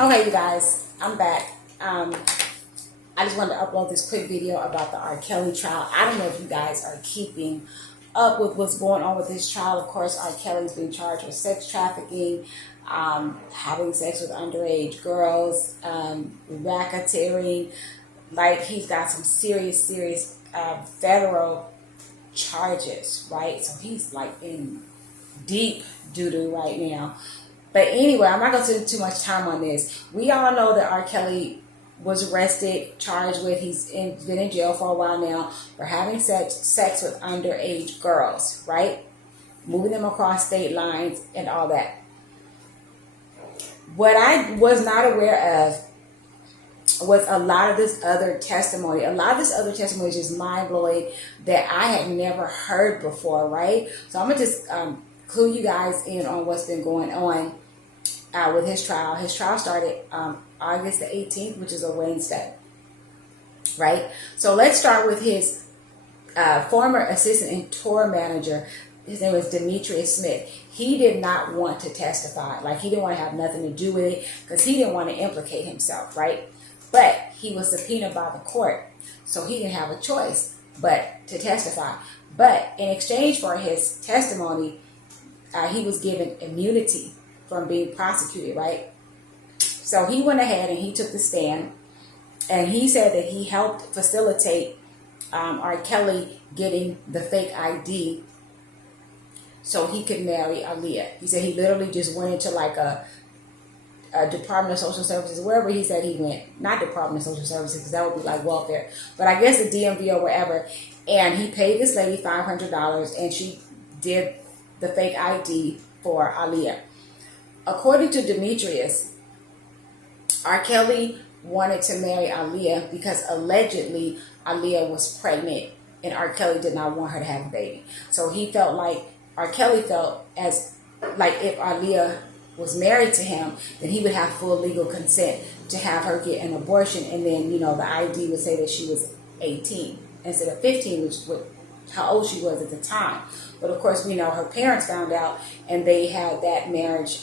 Okay, you guys, I'm back. I just wanted to upload this quick video about the R. Kelly trial. I don't know if you guys are keeping up with what's going on with this trial. Of course, R. Kelly's being charged with sex trafficking, having sex with underage girls, racketeering. Like, he's got some serious federal charges, right? So he's like in deep doo-doo right now. But anyway, I'm not going to spend too much time on this. We all know that R. Kelly was arrested, charged with, been in jail for a while now for having sex with underage girls, right? Moving them across state lines and all that. What I was not aware of was a lot of this other testimony. A lot of this other testimony is just mind-blowing that I had never heard before, right? So I'm going to just clue you guys in on what's been going on with his trial. His trial started August the 18th, which is a Wednesday, right? So let's start with his former assistant and tour manager. His name was Demetrius Smith. He did not want to testify. Like, he didn't want to have nothing to do with it because he didn't want to implicate himself, right? But he was subpoenaed by the court, so he didn't have a choice but to testify. But in exchange for his testimony, he was given immunity from being prosecuted, right? So he went ahead and he took the stand, and he said that he helped facilitate R. Kelly getting the fake ID so he could marry Aaliyah. He said he literally just went into like a Department of Social Services, wherever he said he went. Not Department of Social Services, because that would be like welfare, but I guess the DMV or wherever. And he paid this lady $500, and she did the fake ID for Aaliyah. According to Demetrius, R. Kelly wanted to marry Aaliyah because allegedly Aaliyah was pregnant and R. Kelly did not want her to have a baby. So he felt like, R. Kelly felt as like if Aaliyah was married to him, then he would have full legal consent to have her get an abortion, and then, you know, the ID would say that she was 18 instead of 15, which was how old she was at the time. But of course, we know her parents found out, and they had that marriage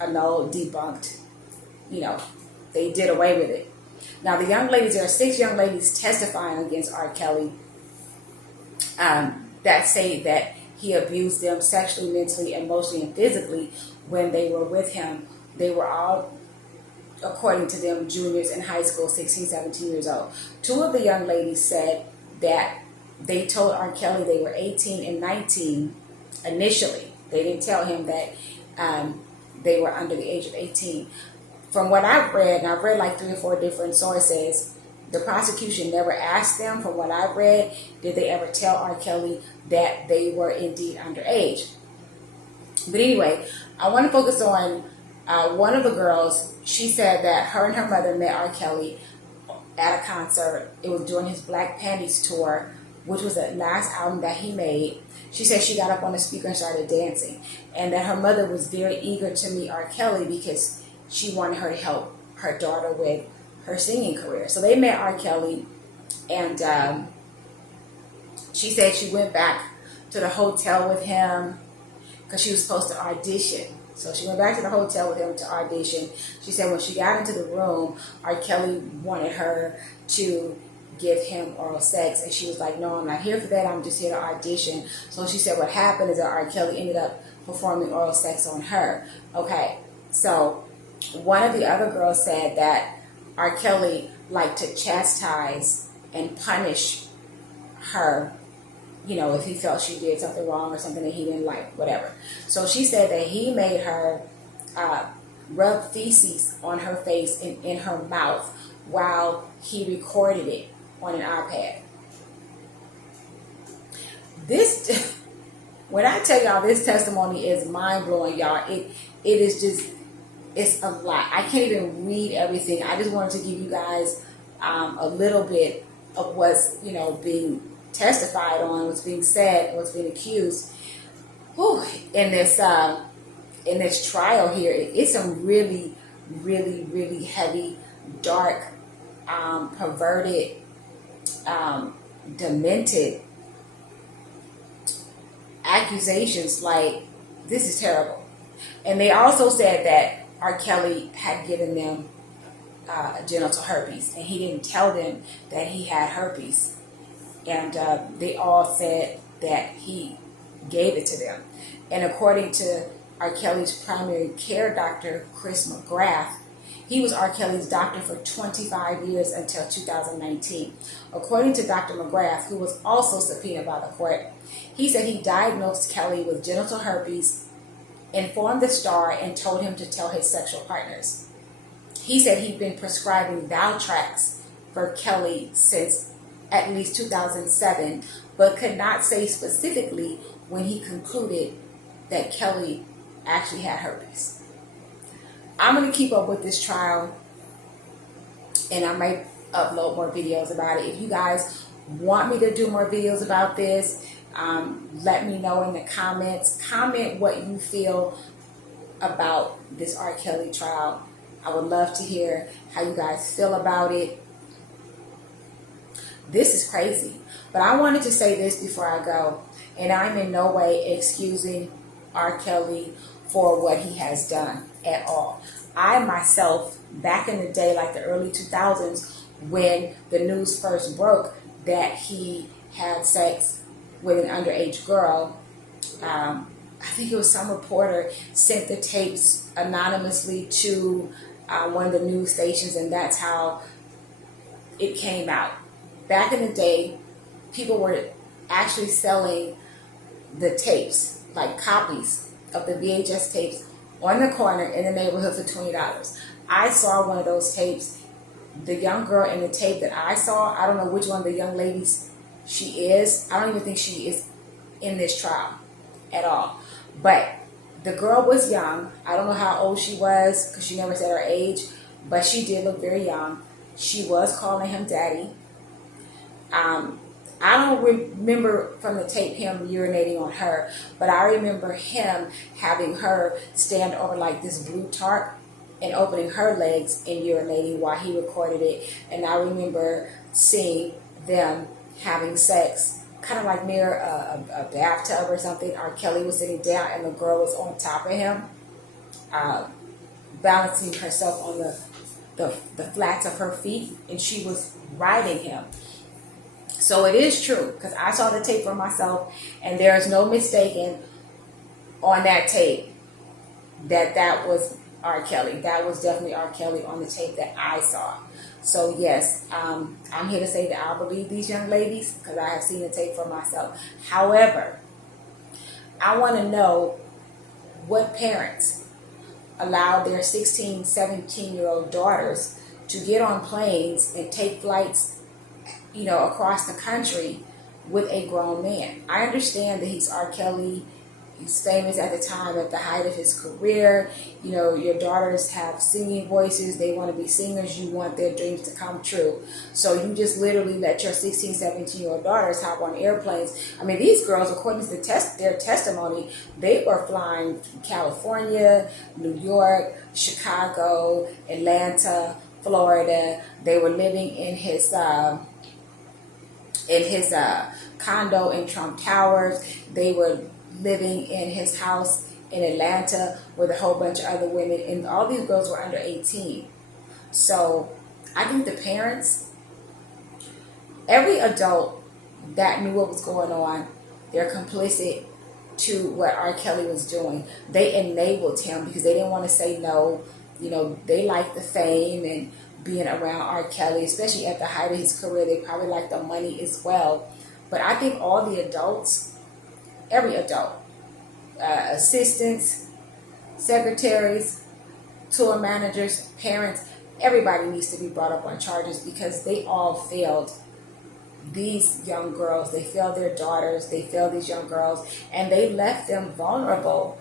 annulled, debunked. You know, they did away with it. Now, the young ladies, there are 6 young ladies testifying against R. Kelly that say that he abused them sexually, mentally, emotionally, and physically when they were with him. They were all, according to them, juniors in high school, 16, 17 years old. 2 of the young ladies said that they told R. Kelly they were 18 and 19 initially. They didn't tell him that they were under the age of 18. From what I've read, and I've read like 3 or 4 different sources, the prosecution never asked them, from what I've read, did they ever tell R. Kelly that they were indeed underage. But anyway, I want to focus on one of the girls. She said that her and her mother met R. Kelly at a concert. It was during his Black Panties tour, which was the last album that he made. She said she got up on the speaker and started dancing, and that her mother was very eager to meet R. Kelly because she wanted her to help her daughter with her singing career. So they met R. Kelly, and she said she went back to the hotel with him because she was supposed to audition. So she went back to the hotel with him to audition. She said when she got into the room, R. Kelly wanted her to give him oral sex, and she was like, no, I'm not here for that, I'm just here to audition. So she said what happened is that R. Kelly ended up performing oral sex on her. Okay, so one of the other girls said that R. Kelly liked to chastise and punish her, you know, if he felt she did something wrong or something that he didn't like, whatever. So she said that he made her rub feces on her face and in her mouth while he recorded it on an iPad. This, when I tell y'all this testimony is mind-blowing, y'all, it is just, it's a lot. I can't even read everything. I just wanted to give you guys a little bit of what's, you know, being testified on, what's being said, what's being accused. Whew, in this trial here. It's some really heavy, dark, perverted, demented accusations. Like, this is terrible. And they also said that R. Kelly had given them genital herpes, and he didn't tell them that he had herpes. And they all said that he gave it to them. And according to R. Kelly's primary care doctor, Chris McGrath, he was R. Kelly's doctor for 25 years until 2019. According to Dr. McGrath, who was also subpoenaed by the court, he said he diagnosed Kelly with genital herpes, informed the star, and told him to tell his sexual partners. He said he'd been prescribing Valtrex for Kelly since at least 2007, but could not say specifically when he concluded that Kelly actually had herpes. I'm going to keep up with this trial, and I might upload more videos about it. If you guys want me to do more videos about this, let me know in the comments. Comment what you feel about this R. Kelly trial. I would love to hear how you guys feel about it. This is crazy. But I wanted to say this before I go, and I'm in no way excusing R. Kelly for what he has done at all. I myself, back in the day, like the early 2000s, when the news first broke that he had sex with an underage girl, I think it was some reporter sent the tapes anonymously to one of the news stations, and that's how it came out. Back in the day, people were actually selling the tapes, like copies of the VHS tapes, on the corner in the neighborhood for $20. I saw one of those tapes. The young girl in the tape that I saw, I don't know which one of the young ladies she is. I don't even think she is in this trial at all. But the girl was young. I don't know how old she was because she never said her age, but she did look very young. She was calling him daddy. I don't remember from the tape him urinating on her, but I remember him having her stand over like this blue tarp and opening her legs and urinating while he recorded it. And I remember seeing them having sex, kind of like near a bathtub or something. R. Kelly was sitting down and the girl was on top of him, balancing herself on the flats of her feet, and she was riding him. So it is true, because I saw the tape for myself, and there is no mistaking on that tape that was R. Kelly. That was definitely R. Kelly on the tape that I saw. So yes, I'm here to say that I believe these young ladies, because I have seen the tape for myself. However, I want to know what parents allowed their 16, 17-year-old daughters to get on planes and take flights, across the country with a grown man. I understand that he's R. Kelly. He's famous at the time, at the height of his career. Your daughters have singing voices. They want to be singers. You want their dreams to come true. So you just literally let your 16, 17-year-old daughters hop on airplanes. I mean, these girls, according to their testimony, they were flying from California, New York, Chicago, Atlanta, Florida. They were living in his condo in Trump Towers. They were living in his house in Atlanta with a whole bunch of other women, and all these girls were under 18. So I think the parents, every adult that knew what was going on, they're complicit to what R. Kelly was doing. They enabled him because they didn't want to say no. They liked the fame and being around R. Kelly, especially at the height of his career. They probably liked the money as well. But I think all the adults, every adult, assistants, secretaries, tour managers, parents, everybody needs to be brought up on charges, because they all failed these young girls. They failed their daughters. They failed these young girls, and they left them vulnerable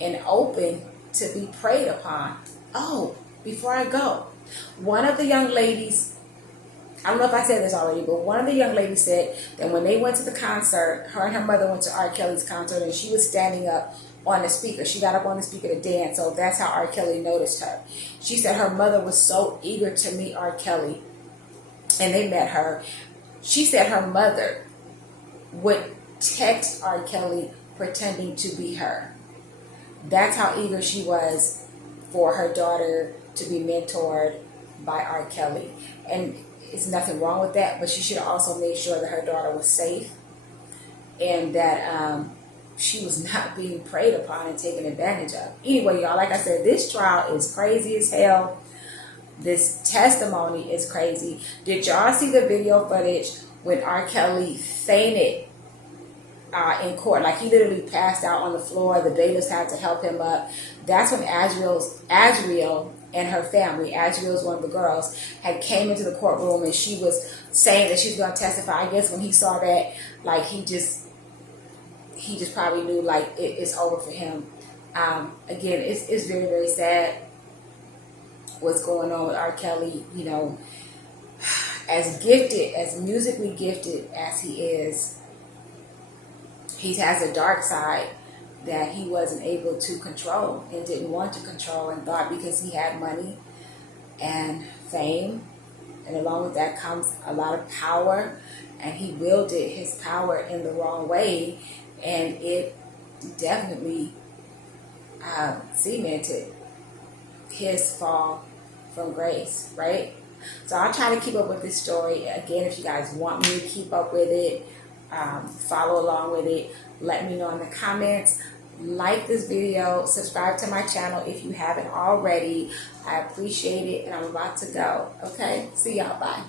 and open to be preyed upon. Oh, before I go, one of the young ladies, I don't know if I said this already, but one of the young ladies said that when they went to the concert, her and her mother went to R. Kelly's concert, and she was standing up on the speaker. She got up on the speaker to dance, so that's how R. Kelly noticed her. She said her mother was so eager to meet R. Kelly, and they met her. She said her mother would text R. Kelly pretending to be her. That's how eager she was for her daughter to be mentored by R.Kelly. And it's nothing wrong with that, but she should also make sure that her daughter was safe and that she was not being preyed upon and taken advantage of. Anyway, y'all, like I said, this trial is crazy as hell. This testimony is crazy. Did y'all see the video footage when R. Kelly fainted in court? Like, he literally passed out on the floor. The bailiffs had to help him up. That's when Azriel and her family, Azriel is one of the girls, had came into the courtroom, and she was saying that she was going to testify. I guess when he saw that, like, he just probably knew, like, it's over for him. Again, it's very, very sad what's going on with R. Kelly. You know, as gifted, as musically gifted as he is, he has a dark side that he wasn't able to control and didn't want to control, and thought because he had money and fame, and along with that comes a lot of power, and he wielded his power in the wrong way, and it definitely cemented his fall from grace, right? So I'll try to keep up with this story. Again, if you guys want me to keep up with it, follow along with it, let me know in the comments. Like this video, subscribe to my channel if you haven't already. I appreciate it, and I'm about to go. Okay, see y'all, bye.